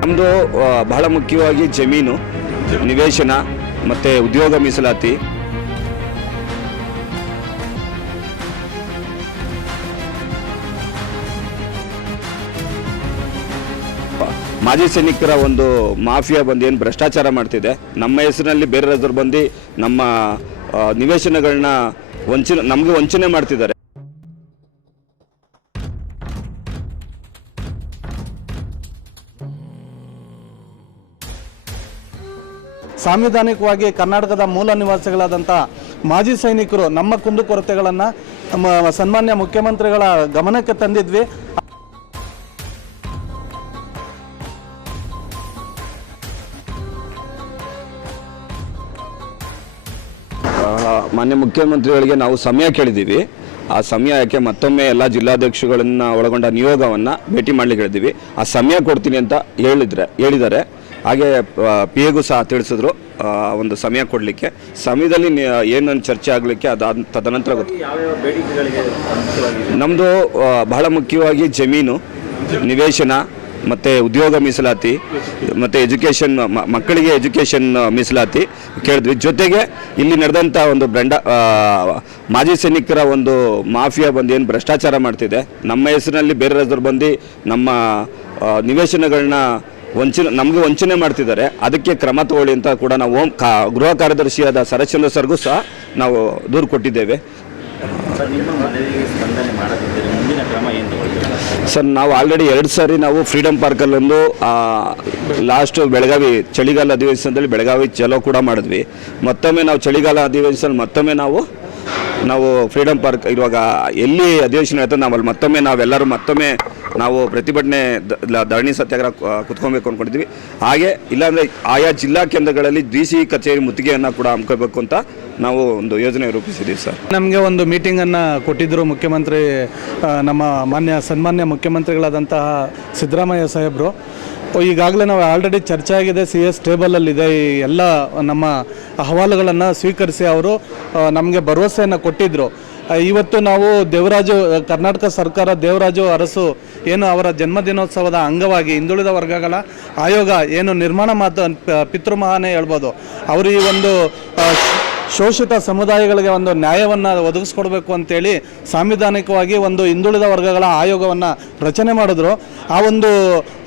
ನಮ್ಮದು ಬಹಳ ಮುಖ್ಯವಾಗಿ ಜಮೀನು ನಿವೇಶನ ಮತ್ತು ಉದ್ಯೋಗ ಮೀಸಲಾತಿ. ಮಾಜಿ ಸೈನಿಕರ ಒಂದು ಮಾಫಿಯಾ ಬಂದು ಏನು ಭ್ರಷ್ಟಾಚಾರ ಮಾಡ್ತಿದೆ. ನಮ್ಮ ಹೆಸರಿನಲ್ಲಿ ಬೇರೆ ರೈತರು ಬಂದು ನಮ್ಮ ನಿವೇಶನಗಳನ್ನ ವಂಚನೆ ನಮಗೆ ವಂಚನೆ ಮಾಡ್ತಿದ್ದಾರೆ. ಸಾಂವಿಧಾನಿಕವಾಗಿ ಕರ್ನಾಟಕದ ಮೂಲ ನಿವಾಸಿಗಳಾದಂಥ ಮಾಜಿ ಸೈನಿಕರು ನಮ್ಮ ಕುಂದುಕೊರತೆಗಳನ್ನು ಸನ್ಮಾನ್ಯ ಮುಖ್ಯಮಂತ್ರಿಗಳ ಗಮನಕ್ಕೆ ತಂದಿದ್ವಿ. ಮಾನ್ಯ ಮುಖ್ಯಮಂತ್ರಿಗಳಿಗೆ ನಾವು ಸಮಯ ಕೇಳಿದ್ದೀವಿ. ಆ ಸಮಯಕ್ಕೆ ಯಾಕೆ ಮತ್ತೊಮ್ಮೆ ಎಲ್ಲ ಜಿಲ್ಲಾಧ್ಯಕ್ಷಗಳನ್ನು ಒಳಗೊಂಡ ನಿಯೋಗವನ್ನು ಭೇಟಿ ಮಾಡಲಿಕ್ಕೆ ಹೇಳಿದ್ದೀವಿ. ಆ ಸಮಯ ಕೊಡ್ತೀನಿ ಅಂತ ಹೇಳಿದ್ರೆ ಹೇಳಿದ್ದಾರೆ. ಹಾಗೆ ಪಿ ಎಗೂ ಸಹ ತಿಳಿಸಿದ್ರು ಒಂದು ಸಮಯ ಕೊಡಲಿಕ್ಕೆ. ಸಮಯದಲ್ಲಿ ಏನೇನು ಏನೊಂದು ಚರ್ಚೆ ಆಗಲಿಕ್ಕೆ ಅದಾದ ತದನಂತರ ಗೊತ್ತು. ನಮ್ಮದು ಬಹಳ ಮುಖ್ಯವಾಗಿ ಜಮೀನು ನಿವೇಶನ ಮತ್ತು ಉದ್ಯೋಗ ಮೀಸಲಾತಿ ಮತ್ತು ಎಜುಕೇಷನ್ ಮಕ್ಕಳಿಗೆ ಎಜುಕೇಷನ್ ಮೀಸಲಾತಿ ಕೇಳಿದ್ವಿ. ಜೊತೆಗೆ ಇಲ್ಲಿ ನಡೆದಂಥ ಒಂದು ಬ್ರಂಡ ಮಾಜಿ ಸೈನಿಕರ ಒಂದು ಮಾಫಿಯಾ ಬಂದು ಏನು ಭ್ರಷ್ಟಾಚಾರ ಮಾಡ್ತಿದೆ. ನಮ್ಮ ಹೆಸರಿನಲ್ಲಿ ಬೇರೆ ರಾಜ್ಯದವ್ರು ಬಂದು ನಮ್ಮ ನಿವೇಶನಗಳನ್ನ ವಂಚನೆ, ನಮಗೆ ವಂಚನೆ ಮಾಡ್ತಿದ್ದಾರೆ. ಅದಕ್ಕೆ ಕ್ರಮ ತಗೊಳ್ಳಿ ಅಂತ ಕೂಡ ನಾವು ಓಂ ಕಾ, ಗೃಹ ಕಾರ್ಯದರ್ಶಿಯಾದ ಶರತ್ಚಂದ್ರ ಸರ್ಗೂ ಸಹ ನಾವು ದೂರು ಕೊಟ್ಟಿದ್ದೇವೆ. ಸರ್, ನಾವು ಆಲ್ರೆಡಿ ಎರಡು ಸಾರಿ ನಾವು ಫ್ರೀಡಮ್ ಪಾರ್ಕಲ್ಲೊಂದು ಲಾಸ್ಟ್ ಬೆಳಗಾವಿ ಚಳಿಗಾಲ ಅಧಿವೇಶನದಲ್ಲಿ ಬೆಳಗಾವಿ ಚಲೋ ಕೂಡ ಮಾಡಿದ್ವಿ. ಮತ್ತೊಮ್ಮೆ ನಾವು ಚಳಿಗಾಲ ಅಧಿವೇಶನದಲ್ಲಿ ಮತ್ತೊಮ್ಮೆ ನಾವು ನಾವು ಫ್ರೀಡಮ್ ಪಾರ್ಕ್ ಇರುವಾಗ ಎಲ್ಲಿ ಅಧಿವೇಶನ ಇರುತ್ತೆ ನಾವು ಮತ್ತೊಮ್ಮೆ ನಾವೆಲ್ಲರೂ ಮತ್ತೊಮ್ಮೆ ನಾವು ಪ್ರತಿಭಟನೆ ಧರಣಿ ಸತ್ಯಾಗ್ರಹ ಕುತ್ಕೊಬೇಕು ಅಂದ್ಕೊಂಡಿದ್ವಿ ಹಾಗೆ ಇಲ್ಲಾಂದರೆ ಆಯಾ ಜಿಲ್ಲಾ ಕೇಂದ್ರಗಳಲ್ಲಿ ಡಿ ಸಿ ಕಚೇರಿ ಮುತ್ತಿಗೆಯನ್ನು ಕೂಡ ಹಮ್ಕೋಬೇಕು ಅಂತ ನಾವು ಒಂದು ಯೋಜನೆ ರೂಪಿಸಿದ್ದೀವಿ ಸರ್. ನಮಗೆ ಒಂದು ಮೀಟಿಂಗನ್ನು ಕೊಟ್ಟಿದ್ದರು ಮುಖ್ಯಮಂತ್ರಿ ನಮ್ಮ ಮಾನ್ಯ, ಸನ್ಮಾನ್ಯ ಮುಖ್ಯಮಂತ್ರಿಗಳಾದಂತಹ ಸಿದ್ದರಾಮಯ್ಯ ಸಾಹೇಬರು. ಈಗಾಗಲೇ ನಾವು ಆಲ್ರೆಡಿ ಚರ್ಚೆ ಆಗಿದೆ ಸಿ ಎಸ್ ಟೇಬಲಲ್ಲಿದೆ ಈ ಎಲ್ಲ ನಮ್ಮ ಅಹವಾಲುಗಳನ್ನು ಸ್ವೀಕರಿಸಿ ಅವರು ನಮಗೆ ಭರವಸೆಯನ್ನು ಕೊಟ್ಟಿದ್ದರು ಇವತ್ತು ನಾವು ದೇವರಾಜು, ಕರ್ನಾಟಕ ಸರ್ಕಾರ ದೇವರಾಜು ಅರಸು ಏನು ಅವರ ಜನ್ಮದಿನೋತ್ಸವದ ಅಂಗವಾಗಿ ಹಿಂದುಳಿದ ವರ್ಗಗಳ ಆಯೋಗ ಏನು ನಿರ್ಮಾಣ ಮಾತು, ಪಿತೃಮಹಾನೇ ಹೇಳ್ಬೋದು. ಅವರು ಈ ಒಂದು ಶೋಷಿತ ಸಮುದಾಯಗಳಿಗೆ ಒಂದು ನ್ಯಾಯವನ್ನು ಒದಗಿಸ್ಕೊಡ್ಬೇಕು ಅಂತೇಳಿ ಸಾಂವಿಧಾನಿಕವಾಗಿ ಒಂದು ಹಿಂದುಳಿದ ವರ್ಗಗಳ ಆಯೋಗವನ್ನು ರಚನೆ ಮಾಡಿದ್ರು. ಆ ಒಂದು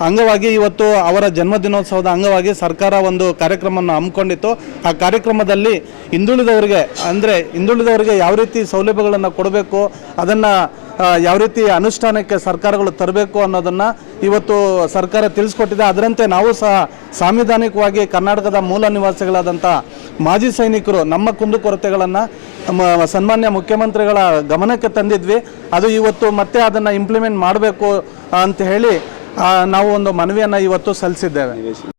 ಅಂಗವಾಗಿ ಇವತ್ತು ಅವರ ಜನ್ಮದಿನೋತ್ಸವದ ಅಂಗವಾಗಿ ಸರ್ಕಾರ ಒಂದು ಕಾರ್ಯಕ್ರಮವನ್ನು ಹಮ್ಮಿಕೊಂಡಿತ್ತು. ಆ ಕಾರ್ಯಕ್ರಮದಲ್ಲಿ ಹಿಂದುಳಿದವರಿಗೆ ಅಂದರೆ ಹಿಂದುಳಿದವರಿಗೆ ಯಾವ ರೀತಿ ಸೌಲಭ್ಯಗಳನ್ನು ಕೊಡಬೇಕು, ಅದನ್ನು ಯಾವ ರೀತಿ ಅನುಷ್ಠಾನಕ್ಕೆ ಸರ್ಕಾರಗಳು ತರಬೇಕು ಅನ್ನೋದನ್ನು ಇವತ್ತು ಸರ್ಕಾರ ತಿಳಿಸ್ಕೊಟ್ಟಿದೆ. ಅದರಂತೆ ನಾವು ಸಹ ಸಾಂವಿಧಾನಿಕವಾಗಿ ಕರ್ನಾಟಕದ ಮೂಲ ನಿವಾಸಿಗಳಾದಂಥ ಮಾಜಿ ಸೈನಿಕರು ನಮ್ಮ ಕುಂದುಕೊರತೆಗಳನ್ನು ಸನ್ಮಾನ್ಯ ಮುಖ್ಯಮಂತ್ರಿಗಳ ಗಮನಕ್ಕೆ ತಂದಿದ್ವಿ. ಅದು ಇವತ್ತು ಮತ್ತೆ ಅದನ್ನು ಇಂಪ್ಲಿಮೆಂಟ್ ಮಾಡಬೇಕು ಅಂತ ಹೇಳಿ ನಾವು ಒಂದು ಮನವಿಯನ್ನು ಇವತ್ತು ಸಲ್ಲಿಸಿದ್ದೇವೆ.